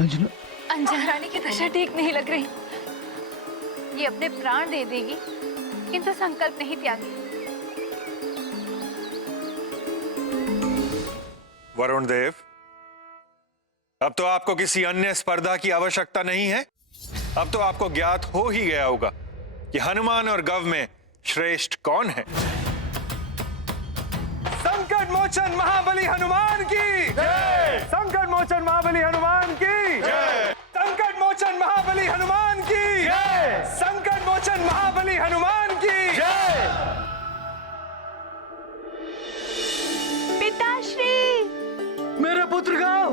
अंजना, अंजना रानी की दशा ठीक नहीं लग रही। ये अपने प्राण दे देगी किंतु संकल्प नहीं त्यागी। वरुण देव, अब तो आपको किसी अन्य स्पर्धा की आवश्यकता नहीं है। अब तो आपको ज्ञात हो ही गया होगा कि हनुमान और गव में श्रेष्ठ कौन है। संकट मोचन महाबली हनुमान की जय। संकट मोचन महाबली हनुमान की जय। संकट मोचन महाबली हनुमान की जय। संकट मोचन महाबली हनुमान की जय। पिताश्री, मेरे पुत्र गाओ,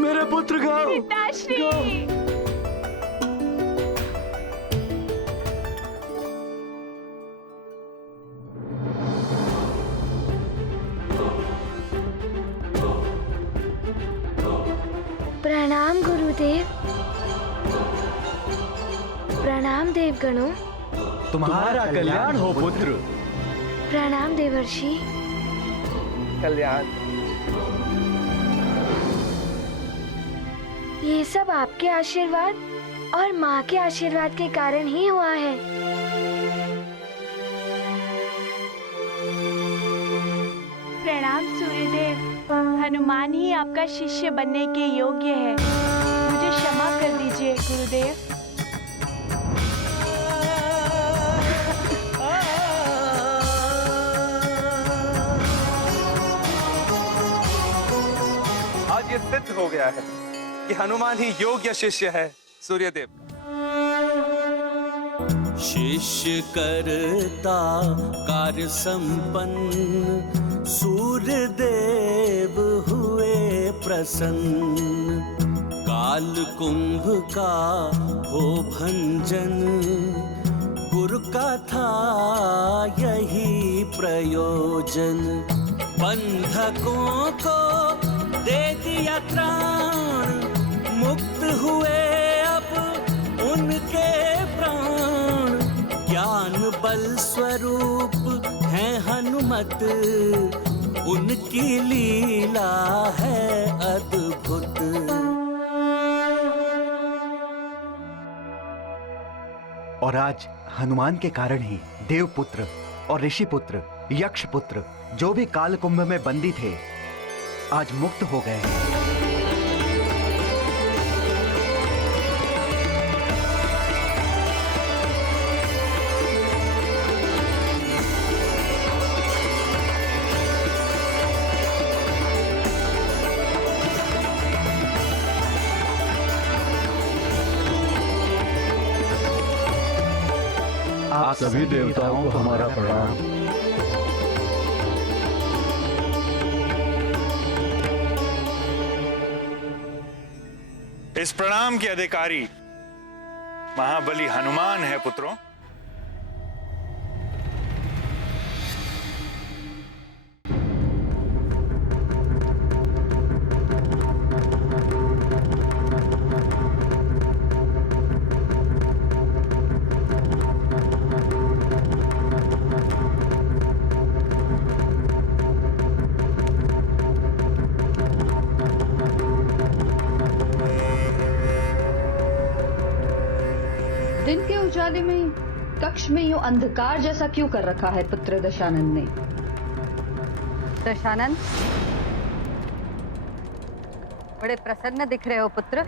मेरे पुत्र गाओ, पिताश्री। प्रणाम गुरुदेव। प्रणाम देवगणों। तुम्हारा कल्याण हो पुत्र। प्रणाम देवर्षि। कल्याण। ये सब आपके आशीर्वाद और माँ के आशीर्वाद के कारण ही हुआ है। प्रणाम सूर्यदेव। हनुमान ही आपका शिष्य बनने के योग्य है। मुझे क्षमा कर दीजिए गुरुदेव। आज ये सिद्ध हो गया है कि हनुमान ही योग्य शिष्य है सूर्यदेव। शिष्य करता कार्य संपन्न, सूर्य देव हुए प्रसन्न। काल कुंभ का हो भंजन, गुरु का था यही प्रयोजन। बंधकों को दे दिया त्राण, मुक्त हुए अब उनके प्राण। ज्ञान बल स्वरूप है हनुमत, उनकी लीला है अद्भुत। और आज हनुमान के कारण ही देवपुत्र और ऋषिपुत्र, यक्षपुत्र जो भी काल कुंभ में बंदी थे, आज मुक्त हो गए हैं। आप सभी देवताओं को हमारा प्रणाम। इस प्रणाम के अधिकारी महाबली हनुमान है पुत्रों। दिन के उजाले में कक्ष में यूं अंधकार जैसा क्यों कर रखा है पुत्र दशानंद ने? दशानंद, बड़े प्रसन्न दिख रहे हो पुत्र।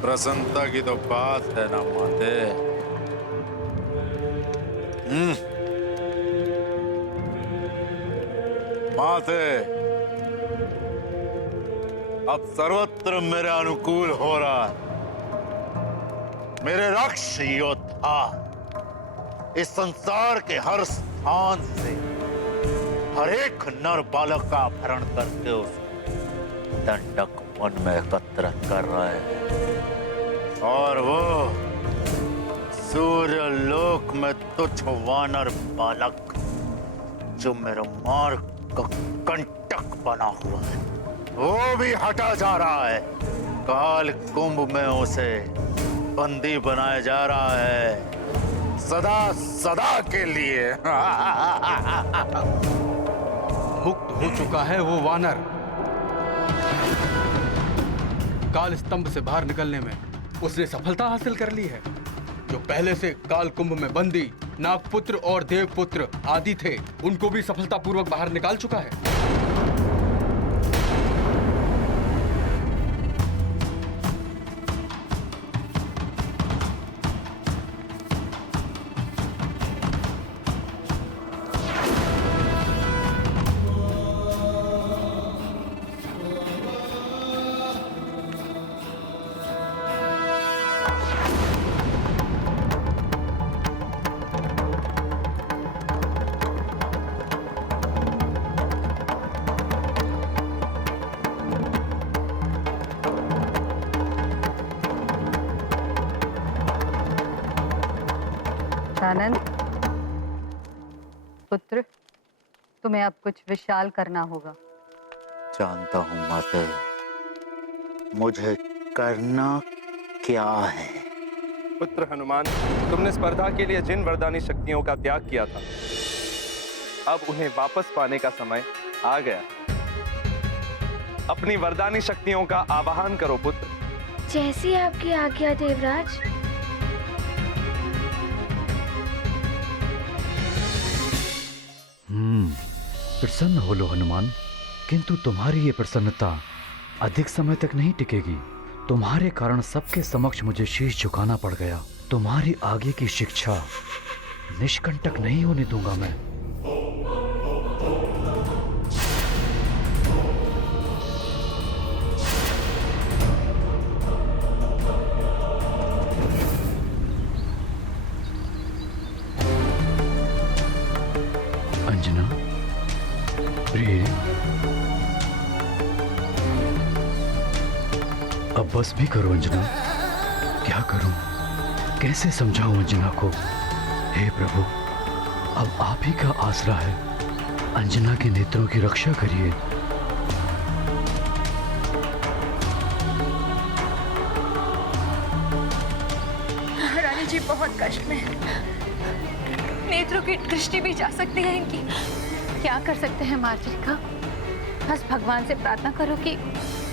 प्रसन्नता की तो बात है ना माते। माते, अब सर्वत्र मेरे अनुकूल हो रहा है। मेरे रक्ष योद्धा इस संसार के हर स्थान से हर एक नर बालक का अपहरण करके उस दंडक वन में एकत्र कर रहे हैं। और वो सूर्य लोक में तुच्छ वानर बालक जो मेरे मार्ग का कंटक बना हुआ है वो भी हटा जा रहा है। काल कुंभ में उसे बंदी बनाया जा रहा है, सदा सदा के लिए। मुक्त हो चुका है वो वानर। काल स्तंभ से बाहर निकलने में उसने सफलता हासिल कर ली है। जो पहले से काल कुंभ में बंदी नागपुत्र और देवपुत्र आदि थे, उनको भी सफलतापूर्वक बाहर निकाल चुका है। आनंद पुत्र, तुम्हें अब कुछ विशाल करना होगा। जानता हूं माते, मुझे करना क्या है। पुत्र हनुमान, तुमने स्पर्धा के लिए जिन वरदानी शक्तियों का त्याग किया था, अब उन्हें वापस पाने का समय आ गया। अपनी वरदानी शक्तियों का आवाहन करो पुत्र। जैसी आपकी आज्ञा देवराज। प्रसन्न हो लो हनुमान, किंतु तुम्हारी ये प्रसन्नता अधिक समय तक नहीं टिकेगी। तुम्हारे कारण सबके समक्ष मुझे शीश झुकाना पड़ गया। तुम्हारी आगे की शिक्षा निष्कंटक नहीं होने दूंगा मैं। अंजना, प्रिय, अब बस भी करो अंजना। क्या करूं, कैसे समझाऊं अंजना को? हे प्रभु, अब आप ही का आसरा है। अंजना के नेत्रों की रक्षा करिए। रानी जी बहुत कष्ट में है। नेत्रों की दृष्टि भी जा सकती है इनकी। क्या कर सकते हैं मार्जरिका? बस भगवान से प्रार्थना करो कि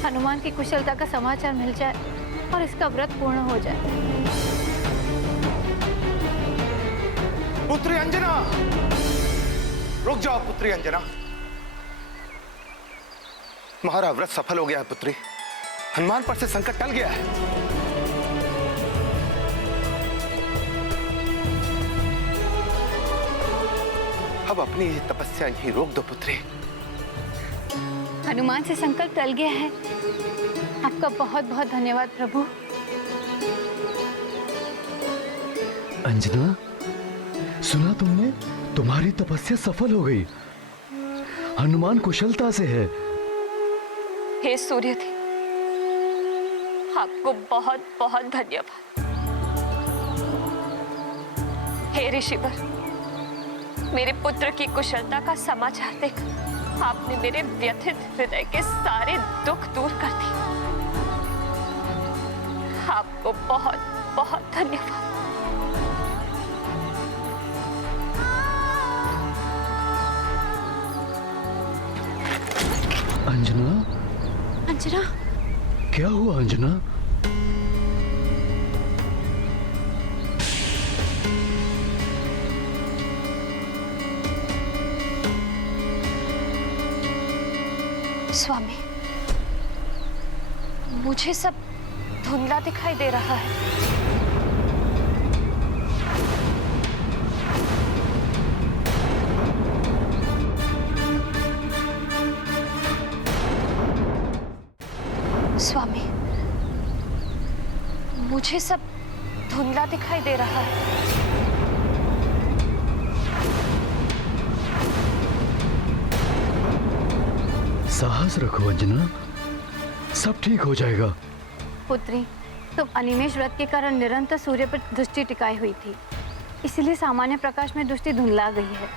हनुमान की कुशलता का समाचार मिल जाए और इसका व्रत पूर्ण हो जाए। पुत्री अंजना, रुक जाओ पुत्री अंजना। तुम्हारा व्रत सफल हो गया है पुत्री। हनुमान पर से संकट टल गया है। अब अपनी ये तपस्या यहीं रोक दो पुत्री। हनुमान से संकल्प टल गया है। आपका बहुत बहुत धन्यवाद प्रभु। अंजना, सुना तुमने? तुम्हारी तपस्या सफल हो गई। हनुमान कुशलता से है। हे सूर्यदेव, आपको बहुत बहुत धन्यवाद। हे ऋषिवर, मेरे पुत्र की कुशलता का समाचार देकर आपने मेरे व्यथित हृदय के सारे दुख दूर कर दिए। आपको बहुत बहुत धन्यवाद। अंजना, अंजना, क्या हुआ अंजना? स्वामी, मुझे सब धुंधला दिखाई दे रहा है। स्वामी, मुझे सब धुंधला दिखाई दे रहा है। साहस रखो अंजना, सब ठीक हो जाएगा। पुत्री, तुम अनिमेष व्रत के कारण निरंतर सूर्य पर दृष्टि टिकाई हुई थी, इसलिए सामान्य प्रकाश में दृष्टि धुंधला गई है।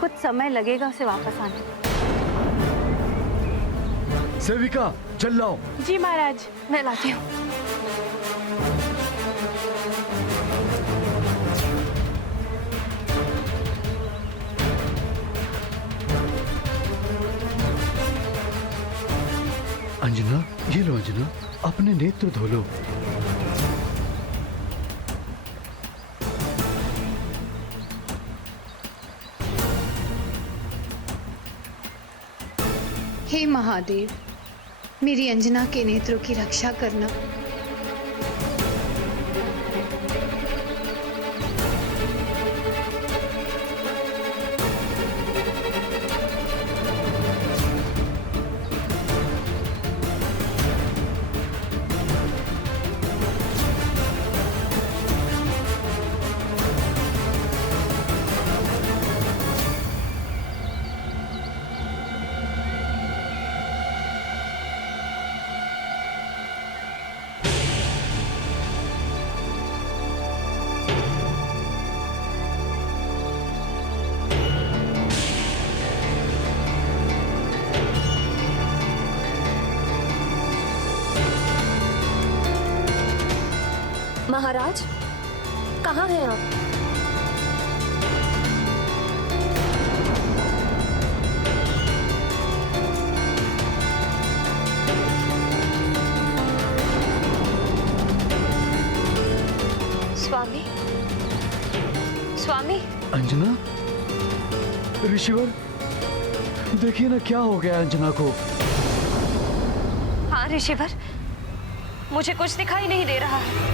कुछ समय लगेगा उसे वापस आने में। सेविका चल लाओ। जी महाराज। मैं लाती हूँ। अंजना, ये लो अंजना, अपने नेत्र धो लो। हे महादेव, मेरी अंजना के नेत्रों की रक्षा करना। महाराज, कहाँ हैं आप? स्वामी, स्वामी। अंजना, ऋषिवर, देखिए ना क्या हो गया अंजना को। हाँ ऋषिवर, मुझे कुछ दिखाई नहीं दे रहा है।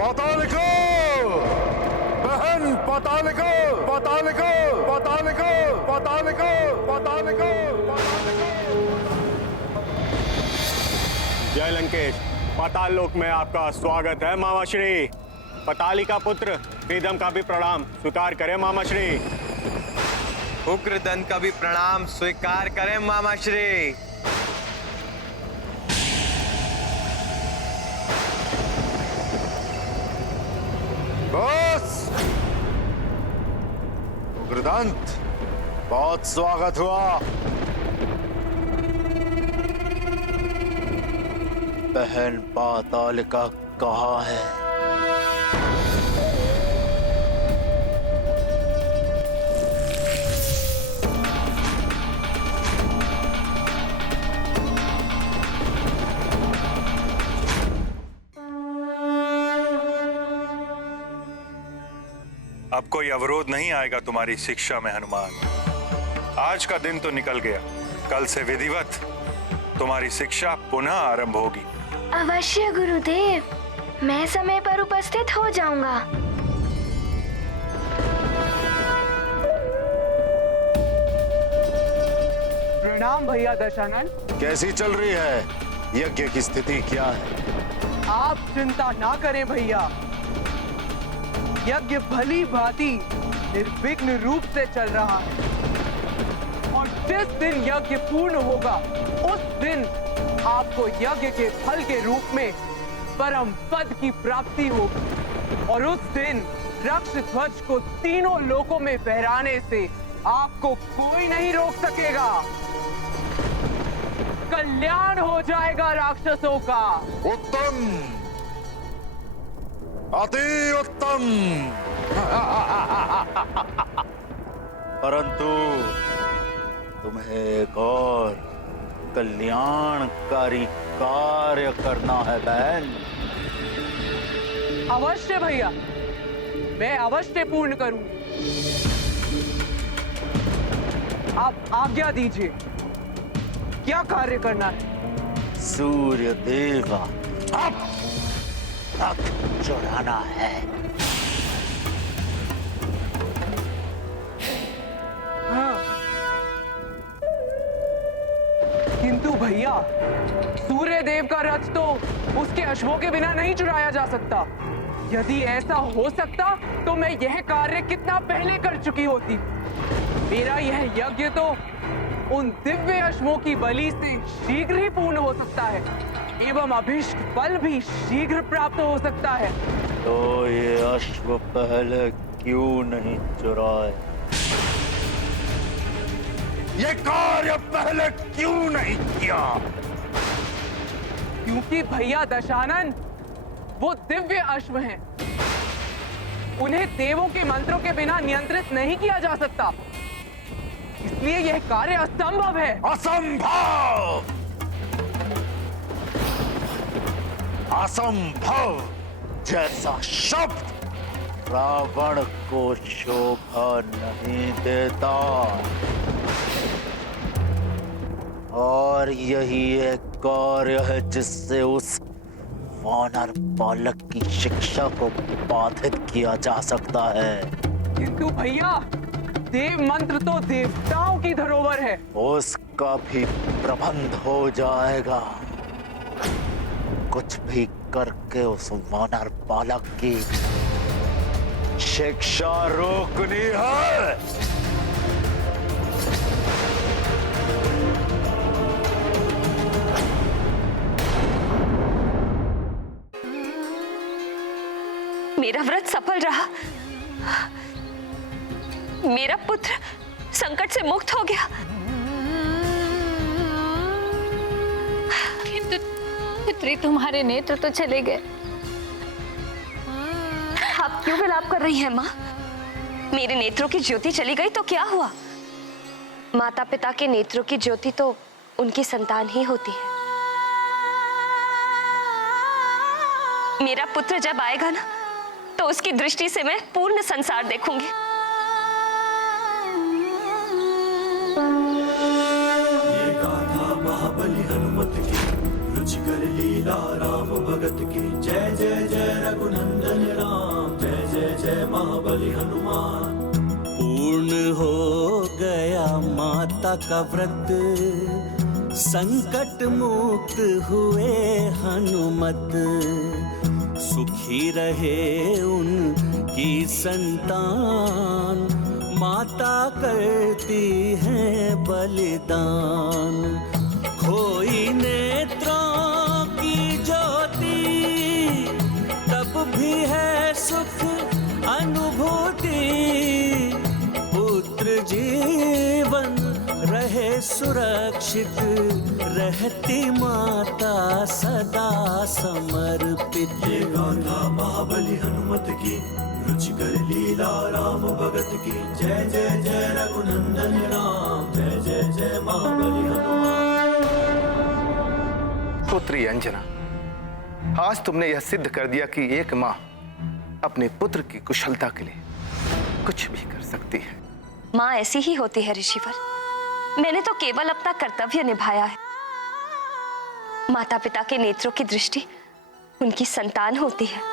पातालिको बहन, पातालिको, पातालिको, पातालिको, पातालिको, पातालिको, पातालिको। जय लंकेश, पाताल लोक में आपका स्वागत है मामाश्री। पताली का पुत्र प्रीतम का भी प्रणाम स्वीकार करें मामाश्री। उग्रदंत का भी प्रणाम स्वीकार करें मामाश्री। बस उग्रदंत, बहुत स्वागत हुआ। बहन पातालिका कहाँ है? अब कोई अवरोध नहीं आएगा तुम्हारी शिक्षा में हनुमान। आज का दिन तो निकल गया, कल से विधिवत तुम्हारी शिक्षा पुनः आरंभ होगी। अवश्य गुरुदेव, मैं समय पर उपस्थित हो जाऊंगा। प्रणाम भैया दशानन। कैसी चल रही है यज्ञ की स्थिति, क्या है? आप चिंता ना करें भैया, यज्ञ भली भांति निर्विघ्न रूप से चल रहा है और जिस दिन यज्ञ पूर्ण होगा उस दिन आपको यज्ञ के फल के रूप में परम पद की प्राप्ति होगी और उस दिन रक्ष ध्वज को तीनों लोकों में फहराने से आपको कोई नहीं रोक सकेगा। कल्याण हो जाएगा राक्षसों का। उत्तम, अति उत्तम। परंतु तुम्हें एक और कल्याणकारी कार्य करना है बहन। अवश्य भैया, मैं अवश्य पूर्ण करूंगी। आप आज्ञा दीजिए, क्या कार्य करना है? सूर्य देवा, अब रक्त चढ़ाना है। हाँ, किंतु भैया, सूर्य देव का रथ तो उसके अश्वों के बिना नहीं चुराया जा सकता। यदि ऐसा हो सकता तो मैं यह कार्य कितना पहले कर चुकी होती। मेरा यह यज्ञ तो उन दिव्य अश्वों की बलि से शीघ्र ही पूर्ण हो सकता है एवं अभिष्ट फल भी शीघ्र प्राप्त हो सकता है। तो ये अश्व पहले क्यों नहीं चुराए? ये कार्य पहले क्यों नहीं किया? क्योंकि भैया दशानन, वो दिव्य अश्व हैं। उन्हें देवों के मंत्रों के बिना नियंत्रित नहीं किया जा सकता, इसलिए यह कार्य असंभव है। असंभव! असंभव जैसा शब्द रावण को शोभा नहीं देता। और यही एक कार्य है जिससे उस वानर बालक की शिक्षा को बाधित किया जा सकता है। किंतु भैया, देव मंत्र तो देवताओं की धरोहर है। उसका भी प्रबंध हो जाएगा। कुछ भी करके उस वानर बालक की शिक्षा रोकनी है। मेरा व्रत सफल रहा। मेरा पुत्र संकट से मुक्त हो गया। किंतु पुत्री, तुम्हारे नेत्र तो चले गए। आप क्यों विलाप कर रही हैं माँ? मेरे नेत्रों की ज्योति चली गई तो क्या हुआ? माता पिता के नेत्रों की ज्योति तो उनकी संतान ही होती है। मेरा पुत्र जब आएगा ना, तो उसकी दृष्टि से मैं पूर्ण संसार देखूंगी। ये गाथा महाबली हनुमत की, रुचिकर लीला राम भगत की। जय जय जय रघुनंदन राम, जय जय जय महाबली हनुमान। पूर्ण हो गया माता का व्रत, संकट मुक्त हुए हनुमत। सुखी रहे उनकी संतान, माता करती है बलिदान। खोई नेत्रों की ज्योति, तब भी है सुख अनुभूति। पुत्र जीवन रहे सुरक्षित, रहती माता सदा समर्पित। ये गाथा महाबली हनुमत की, रुचिकर लीला राम भगत की। जय जय जय रघुनंदन राम, जय जय जय महाबली हनुमान। पुत्री अंजना, आज तुमने यह सिद्ध कर दिया कि एक माँ अपने पुत्र की कुशलता के लिए कुछ भी कर सकती है। माँ ऐसी ही होती है ऋषिवर। मैंने तो केवल अपना कर्तव्य निभाया है। माता पिता के नेत्रों की दृष्टि उनकी संतान होती है।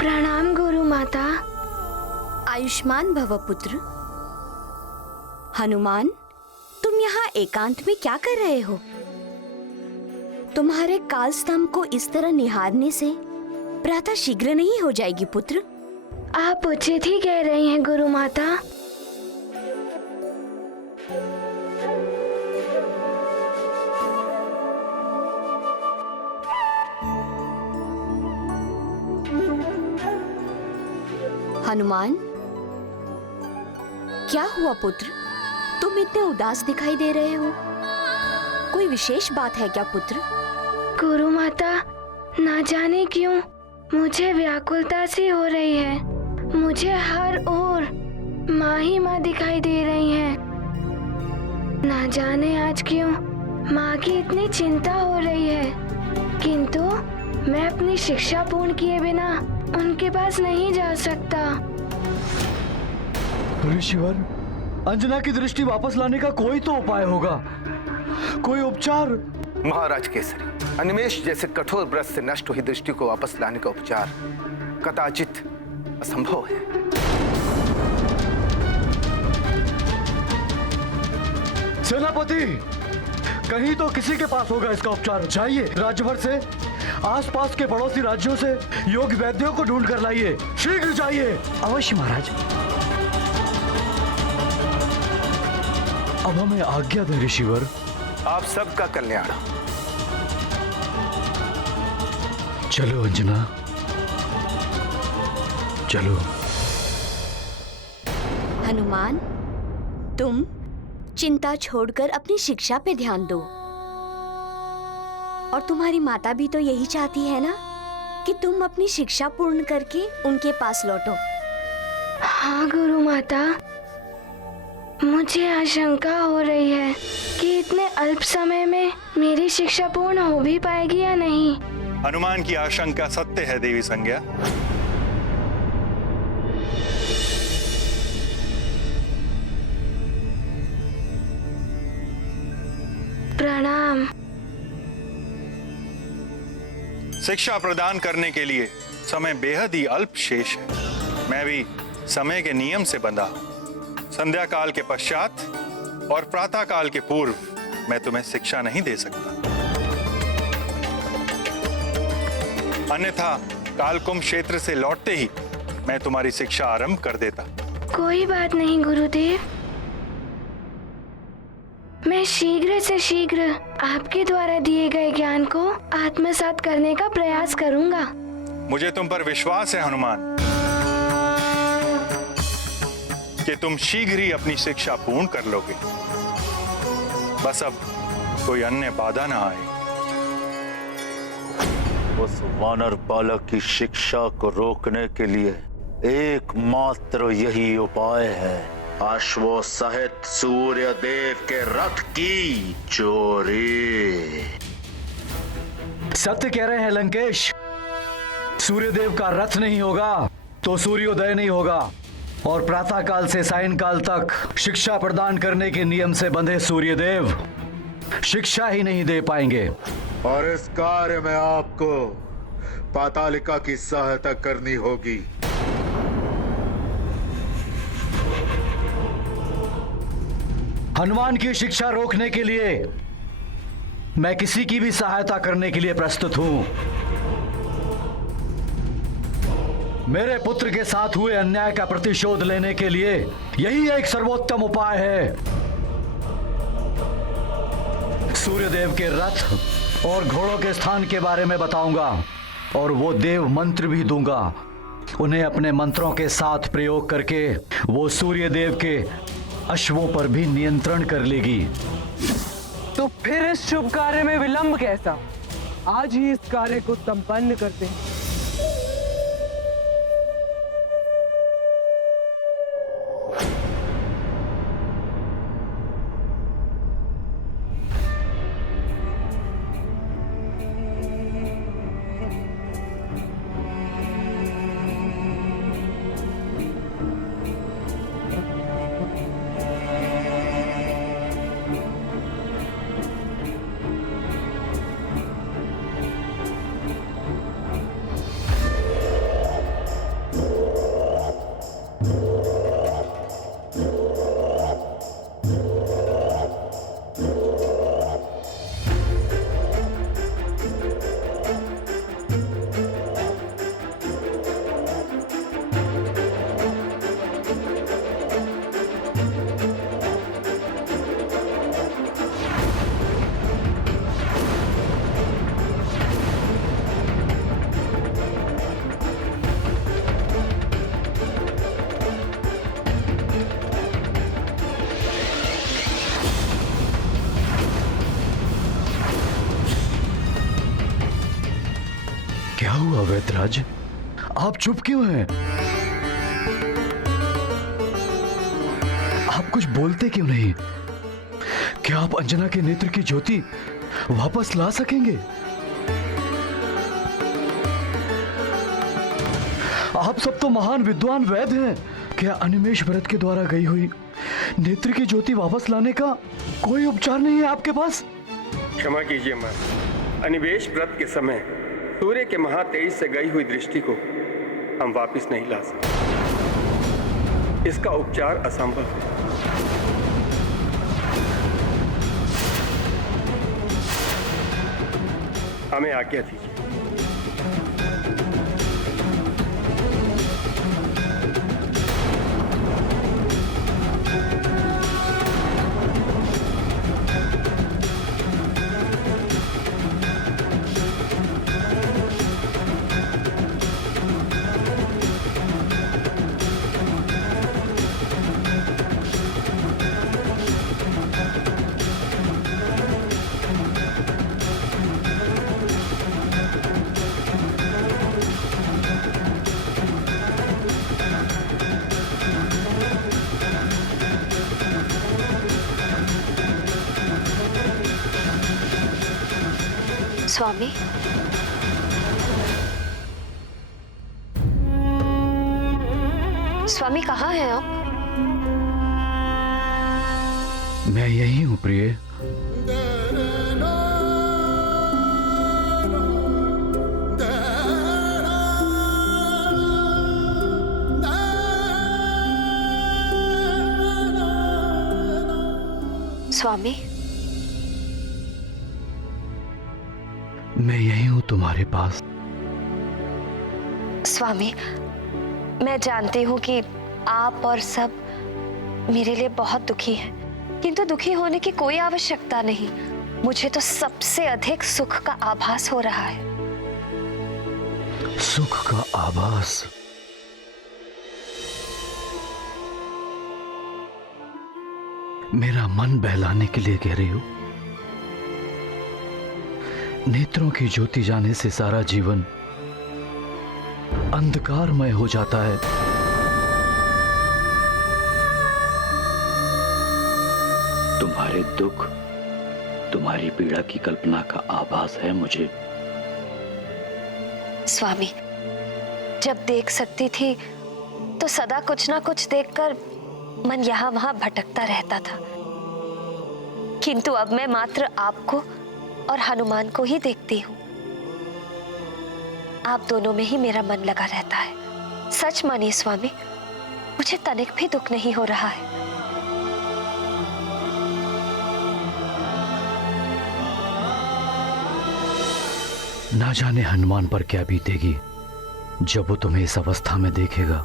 प्रणाम गुरु माता। आयुष्मान भव पुत्र। हनुमान, तुम यहाँ एकांत में क्या कर रहे हो? तुम्हारे काल स्तंभ को इस तरह निहारने से प्रातः शीघ्र नहीं हो जाएगी पुत्र? आप उचित ही कह रही हैं गुरु माता। हनुमान, क्या हुआ पुत्र? तुम इतने उदास दिखाई दे रहे हो। कोई विशेष बात है क्या पुत्र? गुरु माता, ना जाने क्यों मुझे व्याकुलता सी हो रही है। मुझे हर ओर माँ ही माँ दिखाई दे रही हैं। ना जाने आज क्यों माँ की इतनी चिंता हो रही है, किंतु मैं अपनी शिक्षा पूर्ण किए बिना उनके पास नहीं जा सकता। ऋषिवर, अंजना की दृष्टि वापस लाने का कोई तो उपाय होगा, कोई उपचार। महाराज केसरी, अनिमेष जैसे कठोर व्रत से नष्ट हुई दृष्टि को वापस लाने का उपचार कदाचित असंभव है। सेनापति, कहीं तो किसी के पास होगा इसका उपचार। जाइए, राज्य भर से, आसपास के पड़ोसी राज्यों से योग वैद्यों को ढूंढ कर लाइए। शीघ्र जाइए। अवश्य महाराज। अब हमें आज्ञा दे ऋषिवर। आप सबका कल्याण। चलो अंजना, चलो। हनुमान, तुम चिंता छोड़कर अपनी शिक्षा पे ध्यान दो। और तुम्हारी माता भी तो यही चाहती है ना कि तुम अपनी शिक्षा पूर्ण करके उनके पास लौटो। हाँ गुरु माता, मुझे आशंका हो रही है कि इतने अल्प समय में मेरी शिक्षा पूर्ण हो भी पाएगी या नहीं। हनुमान की आशंका सत्य है देवी संज्ञा। प्रणाम। शिक्षा प्रदान करने के लिए समय बेहद ही अल्प शेष है। मैं भी समय के नियम से बंधा हूं। संध्या काल के पश्चात और प्रातः काल के पूर्व मैं तुम्हें शिक्षा नहीं दे सकता, अन्यथा कालकुंभ क्षेत्र से लौटते ही मैं तुम्हारी शिक्षा आरंभ कर देता। कोई बात नहीं गुरुदेव, मैं शीघ्र से शीघ्र आपके द्वारा दिए गए ज्ञान को आत्मसात करने का प्रयास करूंगा। मुझे तुम पर विश्वास है हनुमान कि तुम शीघ्र ही अपनी शिक्षा पूर्ण कर लोगे। बस अब कोई अन्य बाधा ना आए। उस वानर बालक की शिक्षा को रोकने के लिए एकमात्र यही उपाय है, अश्वों सहित सूर्य देव के रथ की चोरी। सत्य कह रहे हैं लंकेश, सूर्यदेव का रथ नहीं होगा तो सूर्योदय नहीं होगा, और प्रातः काल से सायंकाल तक शिक्षा प्रदान करने के नियम से बंधे सूर्यदेव शिक्षा ही नहीं दे पाएंगे। और इस कार्य में आपको पातालिका की सहायता करनी होगी। हनुमान की शिक्षा रोकने के लिए मैं किसी की भी सहायता करने के लिए प्रस्तुत हूं। मेरे पुत्र के साथ हुए अन्याय का प्रतिशोध लेने के लिए यही एक सर्वोत्तम उपाय है। सूर्यदेव के रथ और घोड़ों के स्थान के बारे में बताऊंगा, और वो देव मंत्र भी दूंगा। उन्हें अपने मंत्रों के साथ प्रयोग करके वो सूर्यदेव के अश्वों पर भी नियंत्रण कर लेगी। तो फिर इस शुभ कार्य में विलंब कैसा? आज ही इस कार्य को संपन्न करते हैं। क्या हुआ वैद्यराज? आप चुप क्यों हैं? आप कुछ बोलते क्यों नहीं? क्या आप अंजना के नेत्र की ज्योति वापस ला सकेंगे? आप सब तो महान विद्वान वैद्य हैं। क्या अनिमेष व्रत के द्वारा गई हुई नेत्र की ज्योति वापस लाने का कोई उपचार नहीं है आपके पास? क्षमा कीजिए मां, अनिवेश व्रत के समय सूर्य के महातेज से गई हुई दृष्टि को हम वापस नहीं ला सकते। इसका उपचार असंभव है। हमें आज्ञा दीजिए। स्वामी, स्वामी कहाँ हैं आप? मैं यही हूं प्रिय। स्वामी, मैं यही हूं तुम्हारे पास। स्वामी, मैं जानती हूँ कि आप और सब मेरे लिए बहुत दुखी हैं, किंतु दुखी होने की कोई आवश्यकता नहीं। मुझे तो सबसे अधिक सुख का आभास हो रहा है। सुख का आभास? मेरा मन बहलाने के लिए कह रही हो? नेत्रों की ज्योति जाने से सारा जीवन अंधकारमय हो जाता है। तुम्हारे दुख, तुम्हारी पीड़ा की कल्पना का आभास है मुझे। स्वामी, जब देख सकती थी तो सदा कुछ ना कुछ देखकर मन यहाँ वहां भटकता रहता था, किंतु अब मैं मात्र आपको और हनुमान को ही देखती हूँ। आप दोनों में ही मेरा मन लगा रहता है। सच मानिए स्वामी, मुझे तनिक भी दुख नहीं हो रहा है। ना जाने हनुमान पर क्या बीतेगी जब वो तुम्हें इस अवस्था में देखेगा।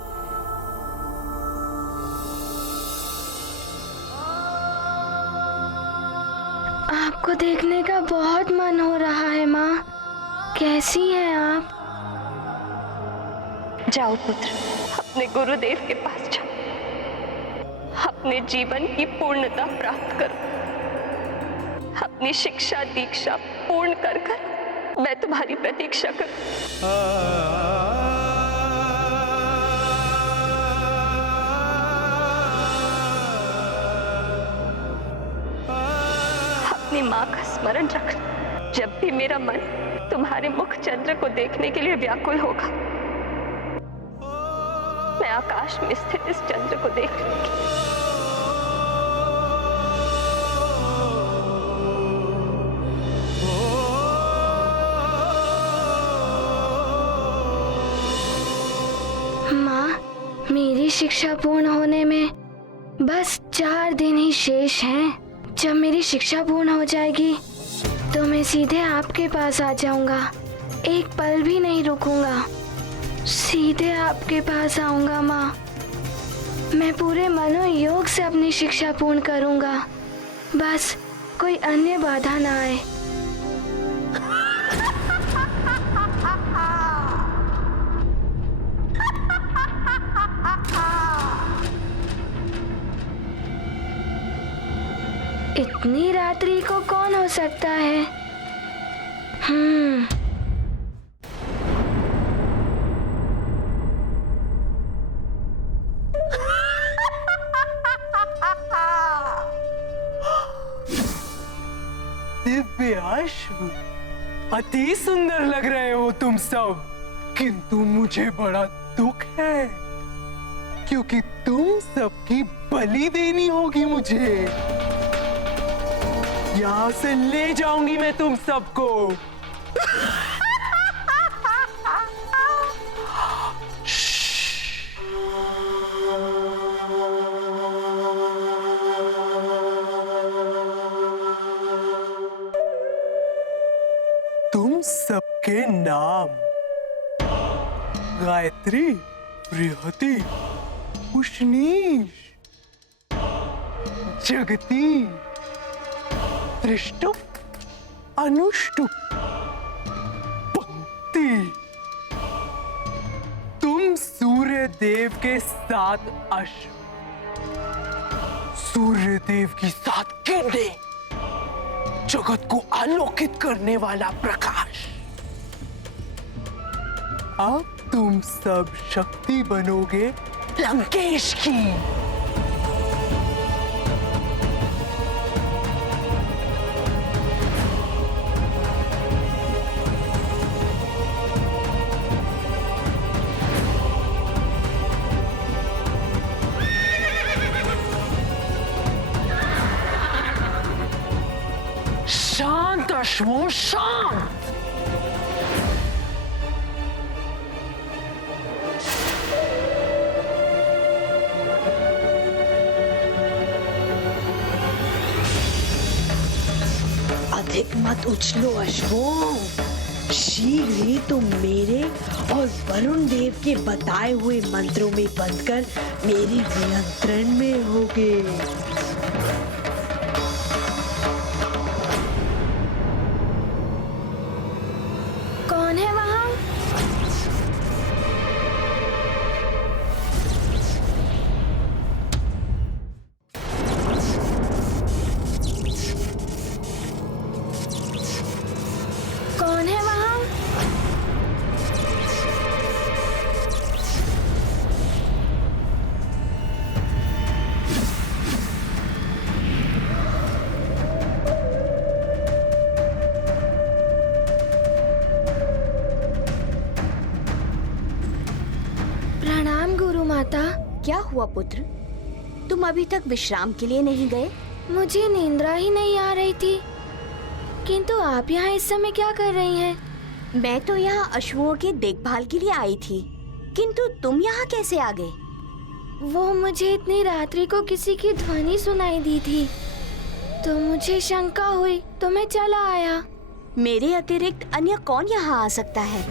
आपको देखने का बहुत मन हो रहा है माँ। कैसी हैं आप? जाओ पुत्र, अपने गुरुदेव के पास जाओ। अपने जीवन की पूर्णता प्राप्त करो। अपनी शिक्षा दीक्षा पूर्ण कर मैं तुम्हारी प्रतीक्षा करूं। अपनी माँ का स्मरण रखना। जब भी मेरा मन तुम्हारे मुख चंद्र को देखने के लिए व्याकुल होगा, मैं आकाश में स्थित इस चंद्र को देख लूंगी। माँ, मेरी शिक्षा पूर्ण होने में बस 4 दिन ही शेष हैं। जब मेरी शिक्षा पूर्ण हो जाएगी तो मैं सीधे आपके पास आ जाऊंगा। एक पल भी नहीं रुकूंगा, सीधे आपके पास आऊंगा माँ। मैं पूरे मनोयोग से अपनी शिक्षा पूर्ण करूंगा। बस कोई अन्य बाधा ना आए। इतनी रात्रि को कौन हो सकता है? के अश्व। अति सुंदर लग रहे हो तुम सब, किंतु मुझे बड़ा दुख है क्योंकि तुम सबकी बलि देनी होगी मुझे। यहां से ले जाऊंगी मैं तुम सबको। तुम सबके नाम गायत्री, बृहति, उष्णीश, जगती, त्रिष्टुप, अनुष्टुप, पंक्ति। तुम सूर्य देव के 7 अश्व, सूर्य देव की 7 किरणें, जगत को आलोकित करने वाला प्रकाश। अब तुम सब शक्ति बनोगे लंकेश की। शांत अश्वों, शांत। अधिक मत उछलो अश्वों, शीघ्र ही तुम मेरे और वरुण देव के बताए हुए मंत्रों में बंधकर मेरे नियंत्रण में होगे। कौन है वहाँ? कौन है वहाँ? प्रणाम गुरु माता। क्या हुआ पुत्र, तुम अभी तक विश्राम के लिए नहीं गए? मुझे नींदरा ही नहीं आ रही थी, किंतु आप यहाँ इस समय क्या कर रही हैं? मैं तो यहाँ अश्वों की देखभाल के लिए आई थी, किंतु तुम यहाँ कैसे आ गए? वो मुझे इतनी रात्रि को किसी की ध्वनि सुनाई दी थी, तो मुझे शंका हुई तो मैं चला आया। मेरे अतिरिक्त अन्य कौन यहाँ आ सकता है?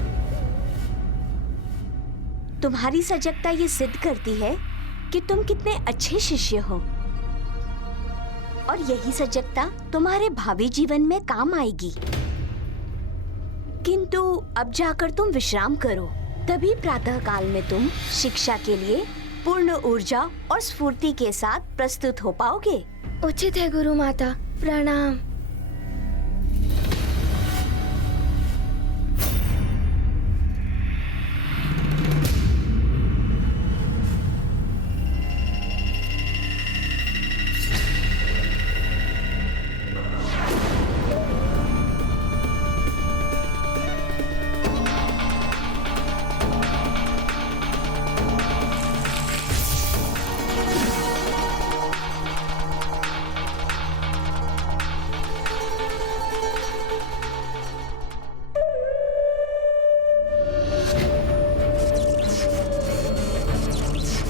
तुम्हारी सजगता ये सिद्ध करती है कि तुम कितने अच्छे शिष्य हो, और यही सजगता तुम्हारे भावी जीवन में काम आएगी। किंतु अब जाकर तुम विश्राम करो, तभी प्रातः काल में तुम शिक्षा के लिए पूर्ण ऊर्जा और स्फूर्ति के साथ प्रस्तुत हो पाओगे। उचित है गुरु माता, प्रणाम।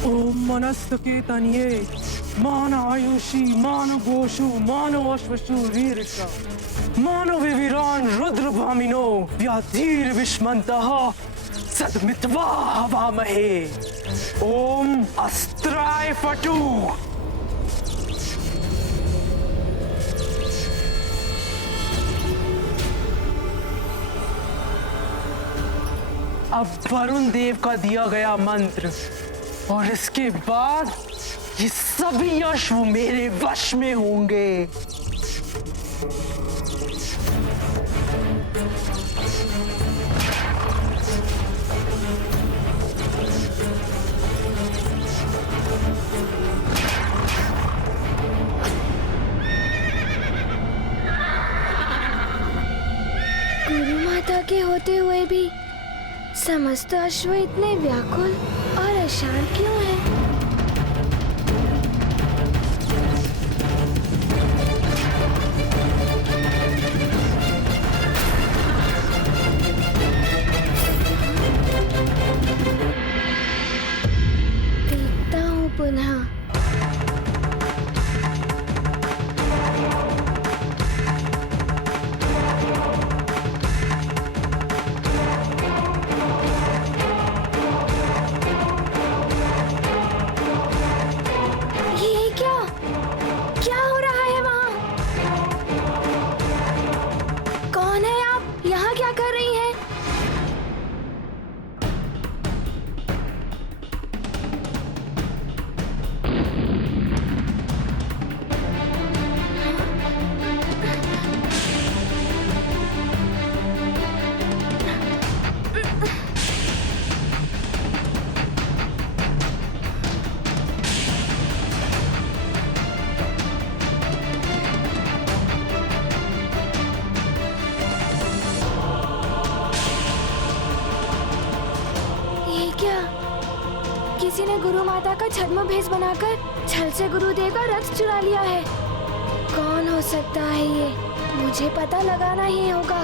ओम मनस्तकेतन्ये मान आयुषी मान गोषु मान अश्वशु रीरिषा मान विविरान रुद्र भामिनो व्याधीर विष्मन्तः सद्मित्वा हवामहे। ओम अस्त्राय फटू। अब वरुण देव का दिया गया मंत्र, और इसके बाद ये सभी अश्व मेरे वश में होंगे। समस्त अश्व इतने व्याकुल और अशांत क्यों हैं? देखता हूँ पुनः। किसी ने गुरु माता का छद्म भेष बनाकर छल से गुरुदेव का रथ चुरा लिया है। कौन हो सकता है ये? मुझे पता लगाना ही होगा।